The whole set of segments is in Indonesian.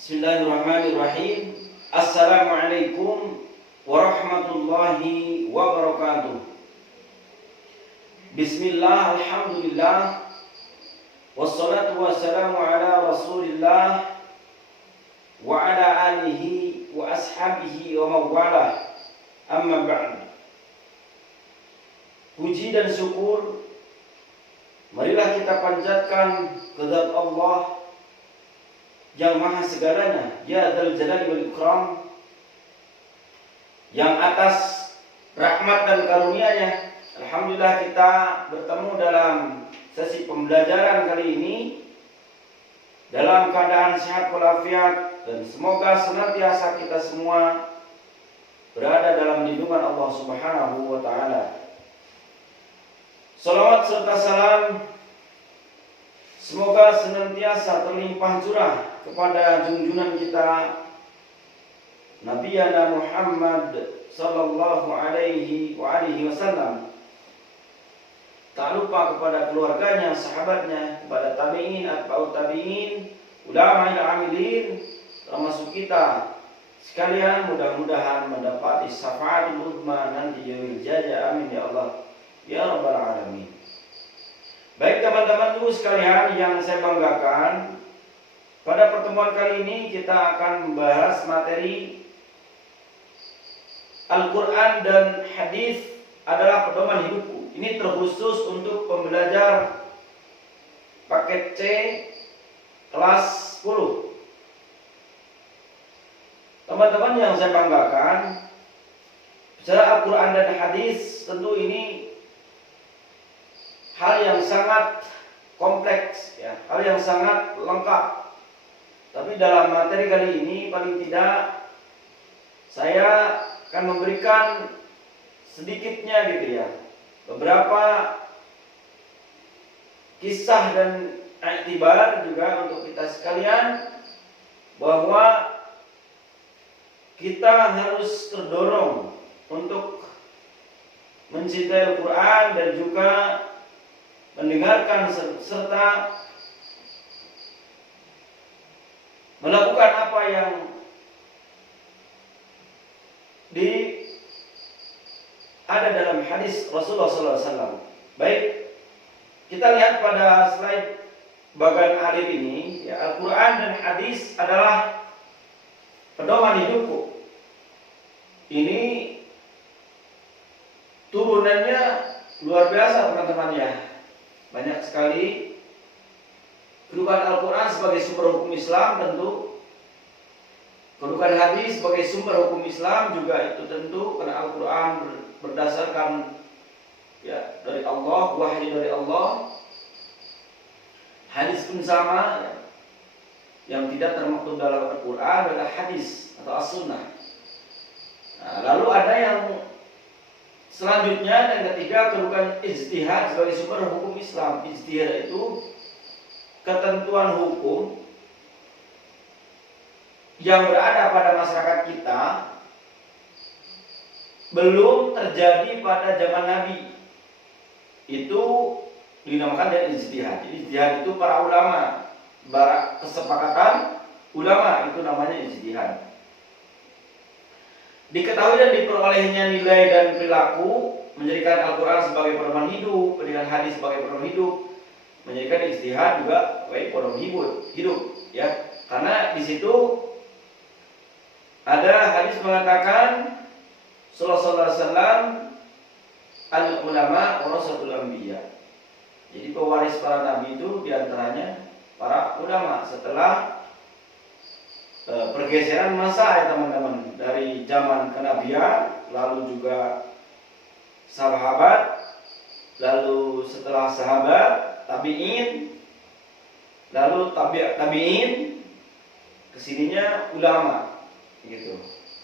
Bismillahirrahmanirrahim. Assalamualaikum warahmatullahi wabarakatuh. Bismillah, alhamdulillah, wassalatu wassalamu ala rasulillah wa ala alihi wa ashabihi wa mawalah. Amma ba'd. Puji dan syukur marilah kita panjatkan kehadirat Allah yang maha segalanya, ya dzal jalali wal ikram, yang atas rahmat dan karunia-Nya alhamdulillah kita bertemu dalam sesi pembelajaran kali ini dalam keadaan sehat walafiat, dan semoga senantiasa kita semua berada dalam lindungan Allah Subhanahu wa taala. Salawat serta salam semoga senantiasa terlimpah curah kepada junjungan kita Nabi Muhammad sallallahu alaihi wasallam. Tak lupa kepada keluarganya, sahabatnya, kepada tabi'in, atba'ut tabi'in, ulama amilin, termasuk kita sekalian, mudah-mudahan mendapati syafaatul uzma nanti yaumil jaza. Amin ya Allah ya rabbal alamin. Baik teman-teman dulu sekalian yang saya banggakan, pada pertemuan kali ini kita akan membahas materi Al-Quran dan Hadis adalah pedoman hidupku. Ini terkhusus untuk pembelajar paket C kelas 10. Teman-teman yang saya banggakan, bicara Al-Quran dan Hadis tentu ini hal yang sangat kompleks, ya, hal yang sangat lengkap. Tapi dalam materi kali ini paling tidak saya akan memberikan sedikitnya gitu ya, beberapa kisah dan iktibar juga untuk kita sekalian, bahwa kita harus terdorong untuk mencintai Al-Quran dan juga mendengarkan serta melakukan apa yang ada dalam hadis Rasulullah SAW. Baik, kita lihat pada slide bagian akhir ini, ya, Al-Quran dan Hadis adalah pedoman hidupku. Ini turunannya luar biasa teman-teman ya. Banyak sekali kedudukan Al-Quran sebagai sumber hukum Islam, tentu kedudukan hadis sebagai sumber hukum Islam juga itu tentu, karena Al-Quran berdasarkan ya dari Allah, wahyu dari Allah. Hadis pun sama ya. Yang tidak termaktub dalam Al-Quran adalah hadis atau as-sunnah. Nah, lalu ada yang selanjutnya dan ketiga, kedudukan ijtihad sebagai sumber hukum Islam. Ijtihad itu ketentuan hukum yang berada pada masyarakat kita belum terjadi pada zaman Nabi. Itu dinamakan dengan ijtihad. Ijtihad itu para ulama, kesepakatan ulama, itu namanya ijtihad. Diketahui dan diperolehnya nilai dan perilaku menjadikan Al-Quran sebagai pedoman hidup, menjadikan hadis sebagai pedoman hidup, menjadikan ijtihad juga sebagai pedoman hidup, ya. Karena di situ ada hadis mengatakan sallallahu alaihi wasallam, al-ulama warasatul anbiya. Jadi pewaris para nabi itu diantaranya para ulama. Setelah pergeseran masa ya teman-teman, dari zaman kenabian, lalu juga sahabat, lalu setelah sahabat tabi'in, lalu tabi'in, kesininya ulama, gitu.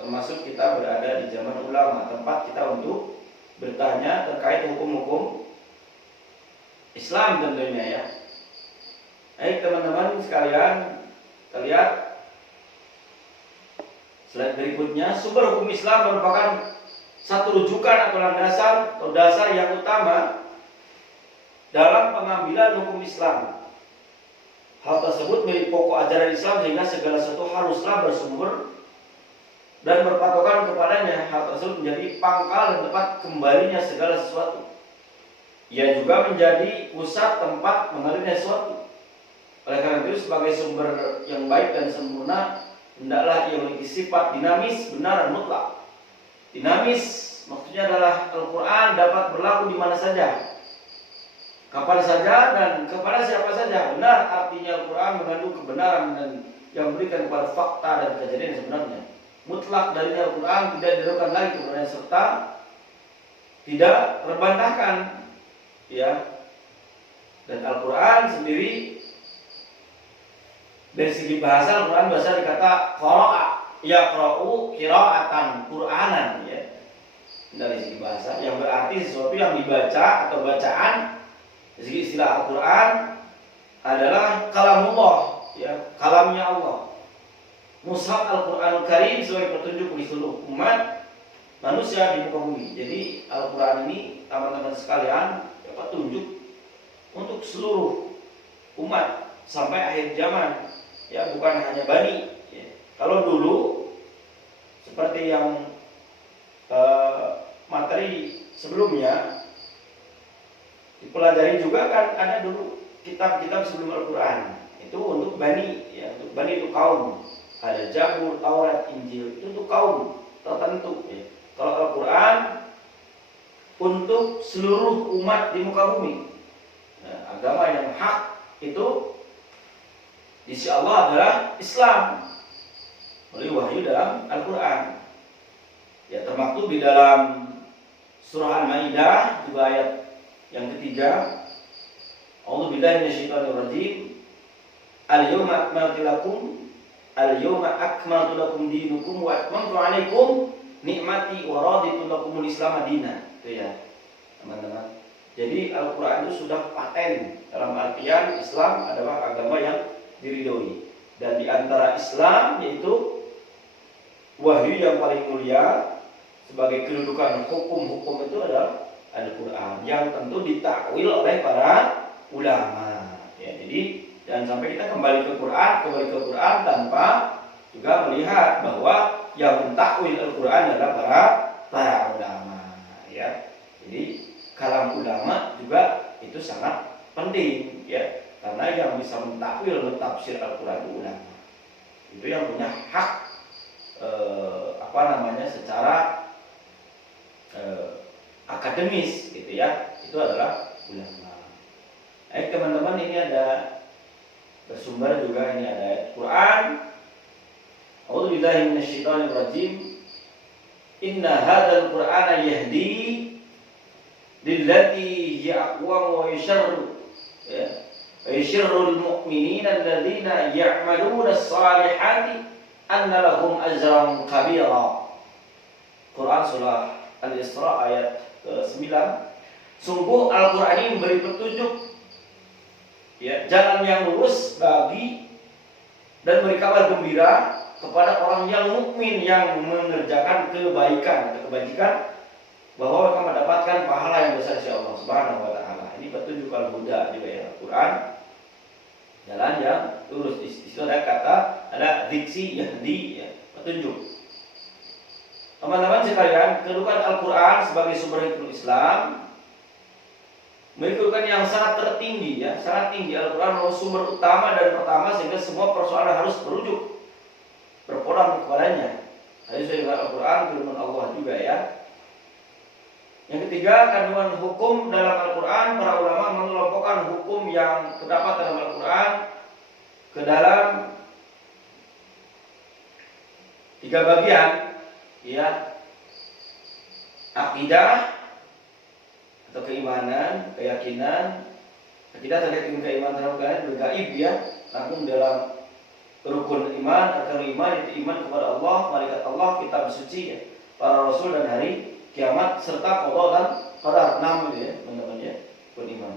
Termasuk kita berada di zaman ulama, tempat kita untuk bertanya terkait hukum-hukum Islam tentunya ya. Baik teman-teman sekalian, kita lihat slide berikutnya. Sumber hukum Islam merupakan satu rujukan atau landasan atau dasar yang utama dalam pengambilan hukum Islam. hal tersebut menjadi pokok ajaran Islam sehingga segala sesuatu haruslah bersumber dan berpatokan kepadanya. Hal tersebut menjadi pangkal dan tempat kembalinya segala sesuatu. Ia juga menjadi pusat tempat mengalirnya sesuatu. Oleh karena itu sebagai sumber yang baik dan sempurna, hendaklah ia memiliki sifat dinamis, benar dan mutlak. Dinamis maksudnya adalah Al-Quran dapat berlaku di mana saja, kapan saja, dan kepada siapa saja. Benar artinya Al-Quran mengandung kebenaran dan yang memberikan kepada fakta dan kejadian yang sebenarnya. Mutlak darinya Al-Quran tidak diragukan lagi kebenaran serta tidak terbantahkan. Ya. Dan Al-Quran sendiri dari segi bahasa Al-Quran bahasa dikata qira'a, yaqra'u qira'atan, Qur'anan, ya. Dari segi bahasa yang berarti sesuatu yang dibaca atau bacaan. Dari segi istilah Al-Quran adalah kalamullah, ya, kalamnya Allah. Mushaf Al-Quranul Karim sebagai petunjuk bagi seluruh umat manusia di muka bumi. Jadi Al-Quran ini teman-teman sekalian petunjuk untuk seluruh umat sampai akhir zaman, ya, bukan hanya Bani, ya. Kalau dulu seperti yang materi sebelumnya dipelajari juga kan, ada dulu kitab-kitab sebelum Al-Quran itu untuk Bani, ya, untuk Bani itu kaum. Ada Zabur, Taurat, Injil itu untuk kaum tertentu, ya. Kalau Al-Quran untuk seluruh umat di muka bumi. Nah, agama yang hak itu di sisi Allah adalah Islam melalui wahyu dalam Al-Quran. Ya, termaktub di dalam surah Al-Maidah juga ayat yang ketiga. A'udzubillahi minasyaitonirrajim. Al-yawma akmaltu lakum dinukum wa atmamtu 'alaikum nikmati wa raditu lakumul Islam dinan. Itu ya, teman-teman. Jadi Al-Quran itu sudah paten dalam artian Islam adalah agama yang diridhoi. Dan di antara Islam yaitu wahyu yang paling mulia sebagai kedudukan hukum-hukum itu adalah Al-Quran yang tentu ditakwil oleh para ulama. Ya, jadi jangan sampai kita kembali ke Quran tanpa juga melihat bahwa yang mentakwil Al-Quran adalah para ulama. Ya, jadi kalam ulama juga itu sangat penting, ya, karena yang bisa mentakwil, mentafsir Al-Quran itu ulama. Itu yang punya hak secara akademis, gitu ya. Itu adalah ulama. Baik teman-teman, ini ada bersumber juga, ini ada ayat Quran. A'udzubillahi minasyaitonirrajim. Inna hadzal Qur'ana yahdi lillati hiya aqwam wa yusyirrul mu'minina alladzina ya'maluna as-salihati anna lahum ajran kabira. Quran surah Al-Isra ayat ke-9. Sungguh Al-Quran ini memberi petunjuk, ya, jalan yang lurus bagi dan beri kabar gembira kepada orang yang mukmin yang mengerjakan kebaikan atau kebajikan, bahwa mereka mendapatkan pahala yang besar dari Allah Subhanahu wa taala. Ini petunjuk al-huda juga, ya, Al-Quran jalan yang lurus. Di situ ada kata, ada diksi yahdi, ya, petunjuk. Teman-teman sekalian, kedudukan Al-Quran sebagai sumber hidup Islam memiliki kedudukan yang sangat tertinggi, ya, sangat tinggi. Al-Quran adalah sumber utama dan pertama sehingga semua persoalan harus berpulang kepadanya. Hadis dari Al-Quran, firman Allah juga, ya. Yang ketiga, kandungan hukum dalam Al-Quran. Para ulama mengelompokkan hukum yang terdapat dalam Al-Quran ke dalam 3 bagian, ya. Akidah atau keimanan, keyakinan. Akidah terkait dengan keimanan terhadap bergaib, ya. Namun dalam rukun iman, arkanul iman itu iman kepada Allah, malaikat Allah, kitab suci, ya, para rasul dan hari kiamat serta qada dan qadar. 6 itu, ya, teman-teman, ya, rukun iman.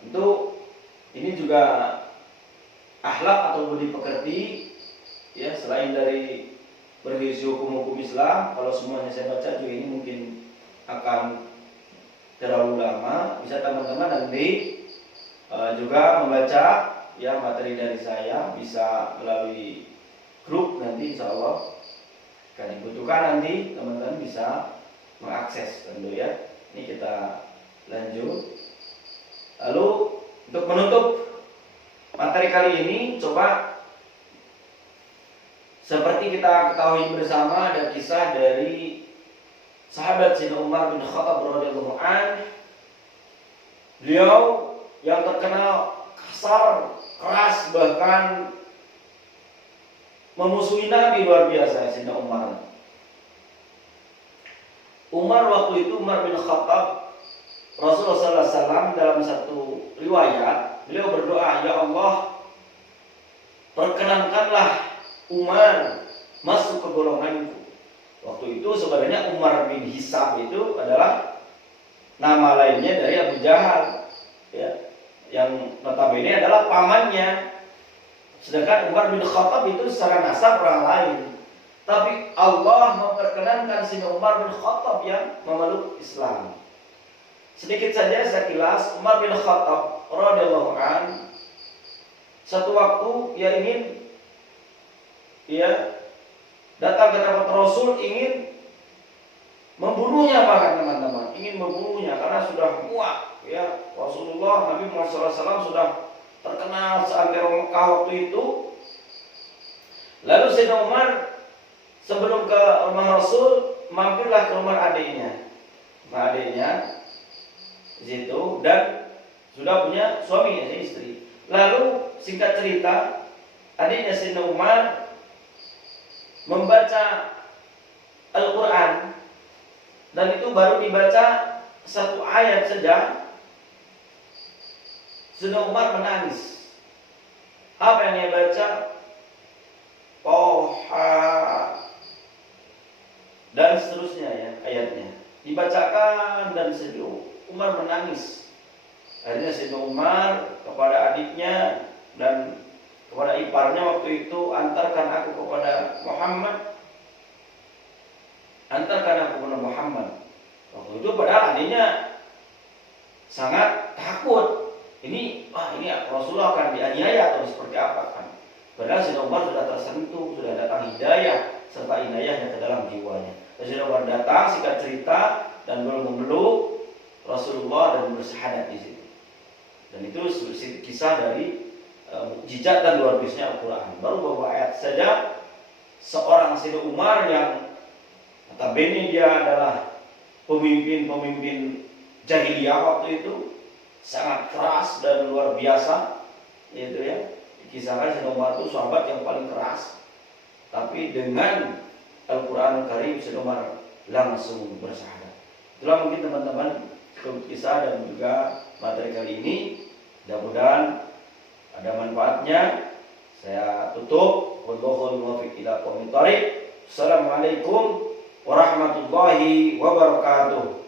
Tentu ini juga akhlak atau budi pekerti, ya, selain dari berisi hukum-hukum Islam. Kalau semuanya saya baca juga ini mungkin akan terlalu lama. Bisa teman-teman nanti juga membaca ya materi dari saya bisa melalui grup nanti insya Allah kan dibutuhkan, nanti teman-teman bisa mengakses tentu ya. Ini kita lanjut. Lalu untuk menutup materi kali ini, coba seperti kita ketahui bersama ada kisah dari sahabat Sayyidina Umar bin Khattab radhiyallahu anhu. Beliau yang terkenal kasar, keras, bahkan memusuhi Nabi luar biasa. Sayyidina Umar waktu itu, Umar bin Khattab, Rasulullah SAW dalam satu riwayat beliau berdoa, ya Allah, perkenankanlah Umar masuk ke golonganku. Waktu itu sebenarnya Umar bin Hisam itu adalah nama lainnya dari Abu Jahal, ya, yang notabene adalah pamannya. Sedangkan Umar bin Khattab itu secara nasab orang lain. Tapi Allah memperkenankan Sayyidina Umar bin Khattab yang memeluk Islam. Sedikit saja sekilas, Umar bin Khattab radhiyallahu an satu waktu ia ingin datang ke tempat Rasul, ingin membunuhnya, bahkan teman-teman ingin membunuhnya karena sudah muak ya. Rasulullah Nabi Muhammad SAW sudah terkenal seantero Mekah waktu itu. Lalu Sayyidina Umar sebelum ke rumah Rasul mampirlah ke rumah adiknya di situ, dan sudah punya suami, istri. Lalu singkat cerita, adiknya Sayyidina Umar membaca Al-Quran, dan itu baru dibaca satu ayat saja, Sayyidina Umar menangis. Apa yang dia baca? Toha dan seterusnya ya ayatnya dibacakan, dan Sayyidina Umar menangis. Akhirnya Sayyidina Umar kepada adiknya dan kepada iparnya waktu itu, antarkan aku kepada Muhammad. Waktu itu padahal adiknya sangat takut. Ini Rasulullah akan dianiaya atau seperti apa kan? Padahal Sayyidina Umar sudah tersentuh, sudah datang hidayah serta inayahnya ke dalam jiwanya. Sayyidina Umar datang, singkat cerita, dan memeluk Rasulullah dan bersyahadat di situ. Dan itu kisah dari mukjizat dan luar biasanya Al-Quran. Baru beberapa ayat saja, seorang Sayyidina Umar yang notabene dia adalah pemimpin jahiliyah waktu itu, sangat keras dan luar biasa, yaitu ya. Kisahnya Sayyidina Umar itu sahabat yang paling keras, tapi dengan Al-Quran Karim Sayyidina Umar langsung bersyahadat. Itulah mungkin teman-teman kisah dan juga materi kali ini. Mudah-mudahan ada manfaatnya. Saya tutup. Wallahul muwaffiq ila aqwamit thoriq. Assalamualaikum warahmatullahi wabarakatuh.